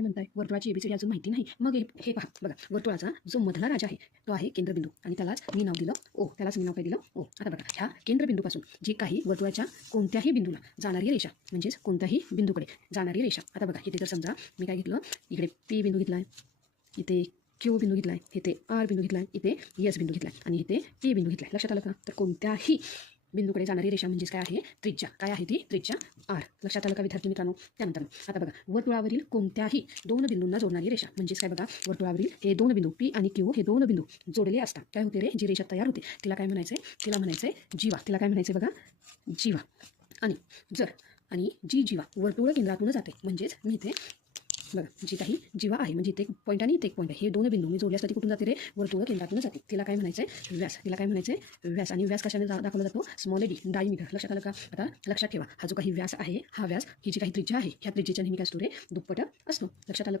काय म्हणताय वर्तुळाची एबीसीडी अजून माहिती नाही? मग हे पहा बघा, वर्तुळाचा जो मधला राजा आहे तो आहे केंद्रबिंदू आणि त्यालाच मी नाव दिलं ओ. त्यालाच मी नाव काय दिलं ओ. आता बघा, ह्या केंद्रबिंदूपासून जी काही वर्तुळाच्या कोणत्याही बिंदूला जाणारी रेषा म्हणजेच कोणत्याही बिंदूकडे जाणारी रेषा. आता बघा, इथे जर समजा मी काय घेतलं, इकडे पी बिंदू घेतलाय, इथे क्यू बिंदू घेतलाय, इथे आर बिंदू घेतलाय, इथे एस बिंदू घेतलाय आणि इथे टी बिंदू घेतलाय. लक्षात आलं का? तर कोणत्याही बिंदूकडे जाणारी रेषा म्हणजेच काय आहे? त्रिज्या. काय आहे ती? त्रिज्या आर. लक्षात आलं का विद्यार्थी मित्रांनो? त्यानंतर आता बघा, वर्तुळावरील कोणत्याही दोन बिंदूंना जोडणारी रेषा म्हणजेच काय? बघा, वर्तुळावरील हे दोन बिंदू पी आणि क्यू हे दोन बिंदू जोडले असतात काय होते रे? जी रेषा तयार होते तिला काय म्हणायचंय? तिला म्हणायचंय जीवा. तिला काय म्हणायचंय? बघा, जीवा. आणि जी जीवा वर्तुळ केंद्रातून जाते म्हणजेच मी इथे बघा, जी काही जीवा आहे म्हणजे इथे एक पॉईंट आणि इथे एक पॉईंट आहे, हे दोन बिंदू मी जोडल्यासाठी कुठून जाते रे? वर्तुळ केंद्रातून जाते. तिला काय म्हणायचंय? व्यास. तिला काय म्हणायचंय? व्यास. आणि व्यास कशाने दाखवला जातो? Small D, diameter. लक्षात आलं का? आता लक्षात ठेवा, हा जो काही व्यास आहे, हा व्यास ही जी काही त्रिज्या आहे ह्या त्रिज्येच्या नेहमी काय असतो रे? दुप्पट असतो. लक्षात आलं?